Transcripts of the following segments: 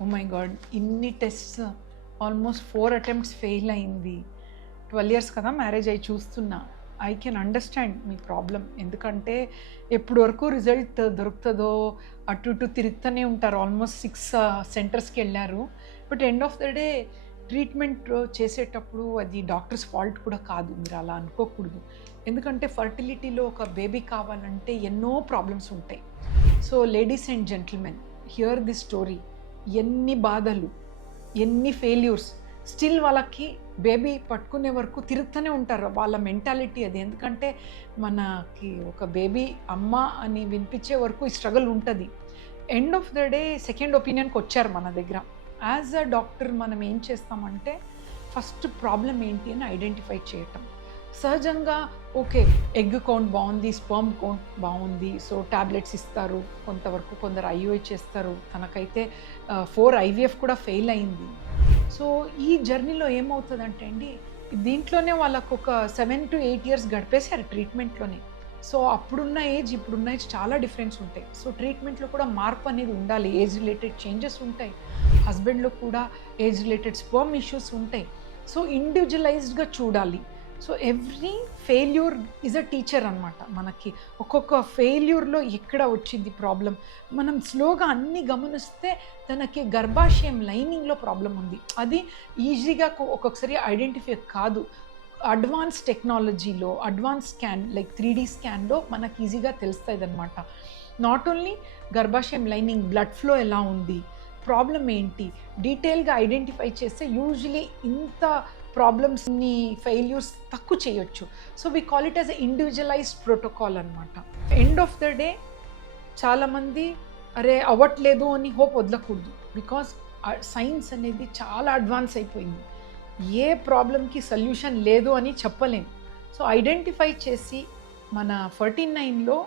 Oh my God, ఇన్ని tests almost 4 attempts fail అయింది. 12 years కదా మ్యారేజ్ అయ్యి చూస్తున్నా. I can understand me problem. ఎందుకంటే ఎప్పటి వరకు రిజల్ట్ దొరుకుతుందో అటు ఇటు తిరుగుతూనే ఉంటారు. ఆల్మోస్ట్ 6 సెంటర్స్కి వెళ్ళారు. But end of the day treatment చేసేటప్పుడు అది డాక్టర్స్ ఫాల్ట్ కూడా కాదు, మీరు అలా అనుకోకూడదు. ఎందుకంటే ఫర్టిలిటీలో ఒక బేబీ కావాలంటే ఎన్నో ప్రాబ్లమ్స్ ఉంటాయి. So ladies and gentlemen, hear the story. ఎన్ని బాధలు, ఎన్ని ఫెయిల్యూర్స్, స్టిల్ వాళ్ళకి బేబీ పట్టుకునే వరకు తిరుగుతూనే ఉంటారు. వాళ్ళ మెంటాలిటీ అది. ఎందుకంటే మనకి ఒక బేబీ అమ్మ అని వినిపించే వరకు ఈ స్ట్రగుల్ ఉంటుంది. End of the day second ఒపీనియన్కి వచ్చారు మన దగ్గర. యాజ్ అ డాక్టర్ మనం ఏం చేస్తామంటే ఫస్ట్ ప్రాబ్లం ఏంటి అని ఐడెంటిఫై చేయటం. సహజంగా ఓకే, ఎగ్ కౌంట్ బాగుంది, స్పర్మ్ కౌంట్ బాగుంది, సో ట్యాబ్లెట్స్ ఇస్తారు కొంతవరకు, కొందరు ఐయుఐ చేస్తారు. తనకైతే 4 ఐవీఎఫ్ కూడా ఫెయిల్ అయింది. సో ఈ జర్నీలో ఏమవుతుందంటే అండి, దీంట్లోనే వాళ్ళకు ఒక 7 to 8 ఇయర్స్ గడిపేశారు ట్రీట్మెంట్లోనే. సో అప్పుడున్న ఏజ్ ఇప్పుడున్న ఏజ్ చాలా డిఫరెన్స్ ఉంటాయి. సో ట్రీట్మెంట్లో కూడా మార్పు అనేది ఉండాలి. ఏజ్ రిలేటెడ్ చేంజెస్ ఉంటాయి. హస్బెండ్లో కూడా ఏజ్ రిలేటెడ్ స్పర్మ్ ఇష్యూస్ ఉంటాయి. సో ఇండివిజువలైజ్డ్గా చూడాలి. So every failure is a teacher అనమాట. మనకి ఒక్కొక్క ఫెయిల్యూర్లో ఎక్కడ వచ్చింది ప్రాబ్లం, మనం స్లోగా అన్నీ గమనిస్తే తనకి గర్భాశయం లైనింగ్లో ప్రాబ్లం ఉంది. అది ఈజీగా ఒక్కొక్కసారి ఐడెంటిఫై కాదు. అడ్వాన్స్ టెక్నాలజీలో అడ్వాన్స్ స్కాన్ లైక్ 3D స్కాన్లో మనకి ఈజీగా తెలుస్తుంది అనమాట. నాట్ ఓన్లీ గర్భాశయం లైనింగ్, బ్లడ్ ఫ్లో ఎలా ఉంది, ప్రాబ్లం ఏంటి, డీటెయిల్గా ఐడెంటిఫై చేస్తే యూజువలీ ఇంత ప్రాబ్లమ్స్ని ఫెయిల్యూర్స్ తక్కువ చేయొచ్చు. So we call it as a individualised protocol అనమాట. ఎండ్ ఆఫ్ ద డే చాలామంది అరే అవ్వట్లేదు అని హోప్ వదలకూడదు. బికాస్ సైన్స్ అనేది చాలా అడ్వాన్స్ అయిపోయింది. ఏ ప్రాబ్లంకి సొల్యూషన్ లేదు అని చెప్పలేం. సో ఐడెంటిఫై చేసి మన 49లో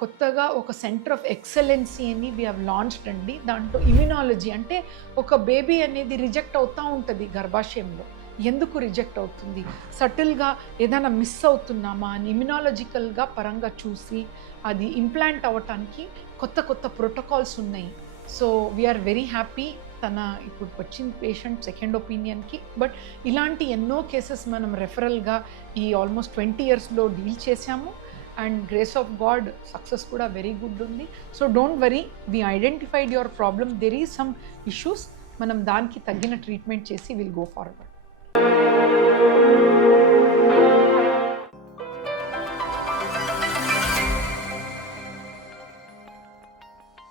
కొత్తగా ఒక సెంటర్ ఆఫ్ ఎక్సలెన్సీ అని వీ హ్యావ్ లాంచ్డ్ అండి. దాంట్లో ఇమ్యునాలజీ అంటే ఒక బేబీ అనేది రిజెక్ట్ అవుతూ ఉంటుంది గర్భాశయంలో. ఎందుకు రిజెక్ట్ అవుతుంది, సటిల్గా ఏదైనా మిస్ అవుతున్నామా అని ఇమ్యునాలజికల్గా పరంగా చూసి అది ఇంప్లాంట్ అవ్వటానికి కొత్త కొత్త ప్రోటోకాల్స్ ఉన్నాయి. So we are very happy. తన ఇప్పుడు వచ్చిన పేషెంట్ సెకండ్ ఒపీనియన్కి. బట్ ఇలాంటి ఎన్నో కేసెస్ మనం రెఫరల్గా ఈ ఆల్మోస్ట్ 20 ఇయర్స్లో డీల్ చేశాము. And grace of God success కూడా వెరీ గుడ్ ఉంది. So don't worry, we identified your problem, there is some issues. మనం దానికి తగ్గిన ట్రీట్మెంట్ చేసి విల్ గో ఫార్వర్డ్.